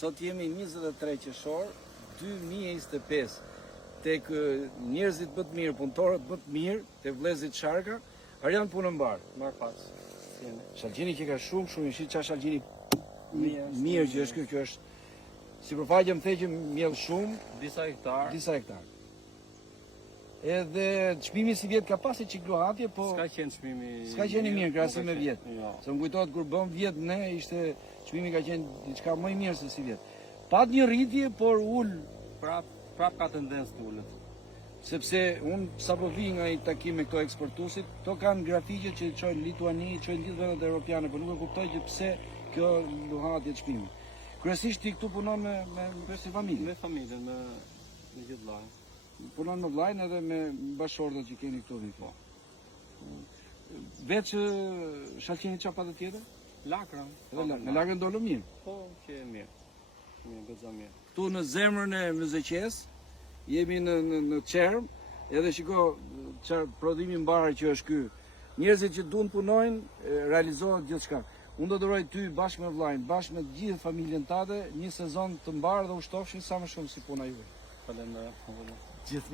Sot jemi 23 qershor 2025. Tek njerëzit më të mirë, punëtorët më të mirë, te vëllezrit Sharka, Arjan punë mbar. Marr pas. Shalgjini që ka shumë i shit çfarë Shalgjini mirë që është kjo është sipërfaqe më the që mjell shumë, Disa hektar. Edhe çmimi si vjet ka pasi çiklohatje, po S'ka qenë çmimi. s'ka qenë i mirë krahasim me vjet. Jo. Se më kujtohet kur bëm vjet ne ishte çmimi ka qenë diçka më i mirë se si vjet. Pat një rritje, por ul Prap ka tendencë të ulet. sepse unë sapo vi nga i takim me këto eksportuesit, këto kanë grafiqe që çojnë Lituani, çojnë gjithë vendet evropiane, por nuk e kuptoj që pse kjo luhatje çmimi. Kryesisht ti këtu punon me si familje. Me familjen, me gjithë vllajën. Punon me vllajën edhe me bashkëshortat që keni këtu në po. Veç Shalqini çfarë pa të tjetër? Lakra. Edhe lakrën dolën mirë. Po, që e mirë. Mirë, goxha mirë. Këtu në zemrën e Myzeqes, jemi në Çerm, edhe shiko çfarë prodhimi mbarë që është ky. Njerëzit që duan punojnë, realizohet gjithçka. Unë do duroj ty bashkë me vllajën, bashkë me gjithë familjen tënde, një sezon të mbarë dhe ushtofshin sa më shumë si puna juaj. Faleminderit. Gjithë